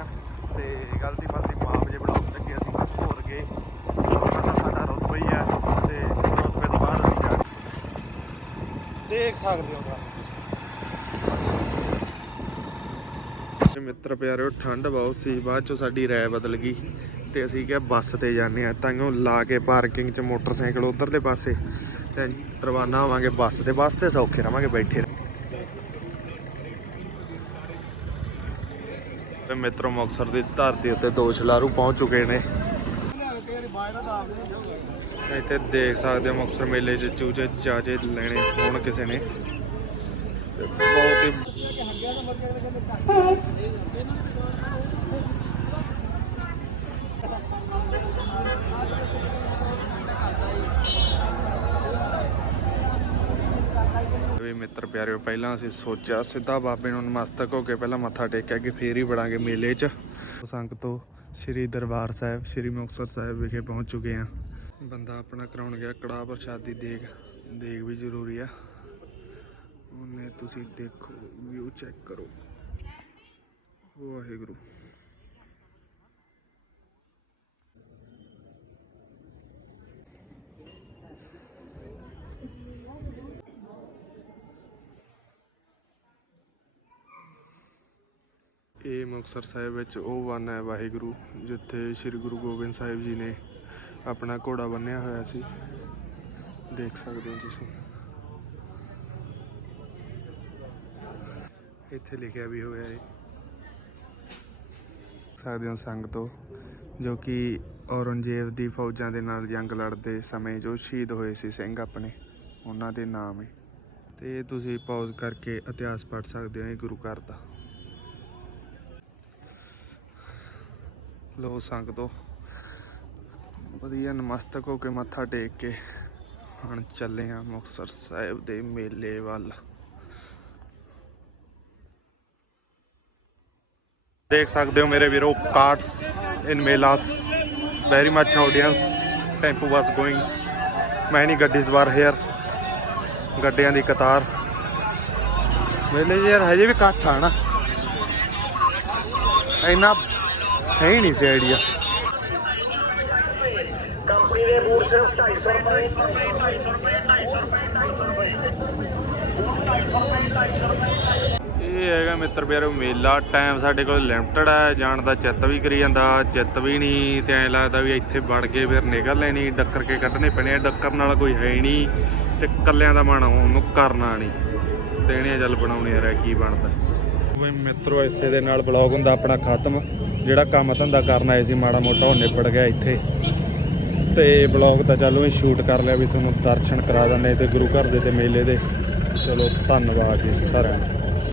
ਆ ਤੇ ਗਲਤੀ ਬਾਤੀ ਮਾਫ ਜੇ ਬਲੌਗ ਚੱਕੇ ਅਸੀਂ ਬਸ ਭੁੱਲ ਗਏ। ਉਹਨਾਂ ਸਾਡਾ ਰੁਤਬਾ ਹੀ ਆ ਤੇ ਰੁਤਬੇ ਤੋਂ ਬਾਹਰ ਜਾ ਦੇਖ ਸਕਦੇ ਹੋ ਤੁਸੀਂ। ਮਿੱਤਰ ਪਿਆਰਿਓ ਠੰਡ ਬਹੁਤ ਸੀ ਬਾਅਦ ਚੋਂ ਸਾਡੀ ਰਾਏ ਬਦਲ ਗਈ ਤੇ ਅਸੀਂ ਕਿਹਾ ਬੱਸ ਤੇ ਜਾਂਦੇ ਆ ਤਾਂ ਉਹ ਲਾ ਕੇ ਪਾਰਕਿੰਗ 'ਚ ਮੋਟਰਸਾਈਕਲ ਉਧਰਲੇ ਪਾਸੇ ਤੇ ਰਵਾਨਾ ਹੋਵਾਂਗੇ ਬੱਸ ਦੇ ਬੱਸ ਤੇ ਸੌਖੇ ਰਵਾਂਗੇ ਬੈਠੇ। ਤੇ ਮਿੱਤਰੋ ਮੁਕਤਸਰ ਦੀ ਧਰਤੀ ਉੱਤੇ ਦੋ ਛਲਾਰੂ ਪਹੁੰਚ ਚੁੱਕੇ ਨੇ। ਇੱਥੇ ਦੇਖ ਸਕਦੇ ਹੋ ਮੁਕਤਸਰ ਮੇਲੇ 'ਚ ਚੂਚੇ ਚਾਚੇ ਲੈਣੇ ਹੋਣ ਕਿਸੇ ਨੇ। ਬਹੁਤ ਹੀ ਮਿੱਤਰ ਪਿਆਰਿਓ, ਪਹਿਲਾਂ ਅਸੀਂ ਸੋਚਿਆ ਸਿੱਧਾ ਬਾਬੇ ਨੂੰ ਨਮਸਤਕ ਹੋ ਕੇ ਪਹਿਲਾਂ ਮੱਥਾ ਟੇਕਿਆ ਕਿ ਫੇਰ ਹੀ ਬੜਾਂਗੇ ਮੇਲੇ 'ਚ। ਸੰਗਤੋਂ ਸ੍ਰੀ ਦਰਬਾਰ ਸਾਹਿਬ, ਸ੍ਰੀ ਮੁਕਤਸਰ ਸਾਹਿਬ ਵਿਖੇ ਪਹੁੰਚ ਚੁੱਕੇ ਹਾਂ। ਬੰਦਾ ਆਪਣਾ ਕਰਾਉਣ ਗਿਆ, ਕੜਾਹ ਪ੍ਰਸ਼ਾਦੀ ਦੇਗ ਦੇਗ ਵੀ ਜ਼ਰੂਰੀ ਆ। ਉਹਨੇ ਤੁਸੀਂ ਦੇਖੋ ਵਿਊ ਚੈੱਕ ਕਰੋ। ਵਾਹਿਗੁਰੂ ਇਹ ਮੁਕਤਸਰ ਸਾਹਿਬ ਵਿੱਚ ਉਹ ਵਨ ਹੈ ਵਾਹਿਗੁਰੂ, ਜਿੱਥੇ ਸ੍ਰੀ ਗੁਰੂ ਗੋਬਿੰਦ ਸਾਹਿਬ ਜੀ ਨੇ ਆਪਣਾ ਘੋੜਾ ਬੰਨਿਆ ਹੋਇਆ ਸੀ। ਦੇਖ ਸਕਦੇ ਹੋ ਤੁਸੀਂ। ਇੱਥੇ ਲਿਖਿਆ ਵੀ ਹੋਇਆ ਹੈ। ਸਕਦੇ ਹੋ ਸੰਗਤੋ ਜੋ ਕਿ ਔਰੰਗਜ਼ੇਬ ਦੀ ਫੌਜਾਂ ਦੇ ਨਾਲ ਜੰਗ ਲੜਦੇ ਸਮੇਂ ਜੋ ਸ਼ਹੀਦ ਹੋਏ ਸੀ ਸਿੰਘ ਆਪਣੇ, ਉਹਨਾਂ ਦੇ ਨਾਮ ਹੈ। ਤੇ ਤੁਸੀਂ ਪੌਜ਼ ਕਰਕੇ ਇਤਿਹਾਸ ਪੜ੍ਹ ਸਕਦੇ ਹੋ ਇਹ ਗੁਰੂ ਘਰ ਦਾ। ਲੋ ਸੰਗਤੋ ਵਧੀਆ ਨਮਸਤਕ ਹੋ ਕੇ ਮੱਥਾ ਟੇਕ ਕੇ। ਹੁਣ ਚੱਲੇ ਆ ਮੁਕਤਸਰ ਸਾਹਿਬ ਦੇ ਮੇਲੇ ਵੱਲ। ਦੇਖ ਸਕਦੇ ਹੋ ਮੇਰੇ ਵੀਰੋ carts in ਮੇਲਾਸ very much audience tempo was going many ਗੱਡੀਜ਼ were here, ਗੱਡੀਆਂ ਦੀ ਕਤਾਰ। ਮੇਲੇ ਯਾਰ ਹਜੇ ਵੀ ਇਕੱਠ ਆ ਨਾ। ਇੰਨਾ ਹੈ ਹੀ ਨਹੀਂ ਸੀ ਆਈਡੀਆ ਕੰਪਨੀ ਦੇ ਬੂਟ ਸਿਰਫ 250 ਰੁਪਏ ਇਹ ਹੈਗਾ ਮਿੱਤਰ ਪਿਆਰੋ ਮੇਲਾ ਟਾਈਮ ਸਾਡੇ ਕੋਲ ਲਿਮਟਡ ਹੈ ਜਾਣ ਦਾ ਚਿੱਤ ਵੀ ਕਰੀ ਜਾਂਦਾ, ਚਿੱਤ ਵੀ ਨਹੀਂ, ਤੇ ਐਂ ਲੱਗਦਾ ਵੀ ਇੱਥੇ ਵੜ ਕੇ ਫਿਰ ਨਿਕਲ ਲੈਣੀ ਡੱਕਰ ਕੇ ਕੱਢਣੇ ਪੈਣੇ ਆ, ਡੱਕਰ ਨਾਲ ਕੋਈ ਹੈ ਹੀ ਨਹੀਂ, ਤੇ ਕੱਲਿਆਂ ਦਾ ਮਨ ਉਹਨੂੰ ਕਰਨਾ ਨਹੀਂ। ਦੇਣੇ ਜਲ ਬਣਾਉਣੇ ਯਾਰ ਕੀ ਬਣਦਾ। ਬਈ ਮਿੱਤਰੋ, ਇਸੇ ਦੇ ਨਾਲ ਬਲੌਗ ਹੁੰਦਾ ਆਪਣਾ ਖਤਮ। ਜਿਹੜਾ ਕੰਮ ਧੰਦਾ ਕਰਨ ਆਏ ਸੀ, ਮਾੜਾ ਮੋਟਾ ਉਹ ਨਿਬੜ ਗਿਆ ਇੱਥੇ। ਤੇ ਬਲੌਗ ਤਾਂ ਚੱਲੋ ਇਹ ਸ਼ੂਟ ਕਰ ਲਿਆ ਵੀ ਤੁਹਾਨੂੰ ਦਰਸ਼ਨ ਕਰਾ ਦਿੰਦੇ ਤੇ ਗੁਰੂ ਘਰ ਦੇ ਤੇ ਮੇਲੇ ਦੇ। ਚਲੋ, ਧੰਨਵਾਦ ਜੀ ਸਾਰਿਆਂ ਨੂੰ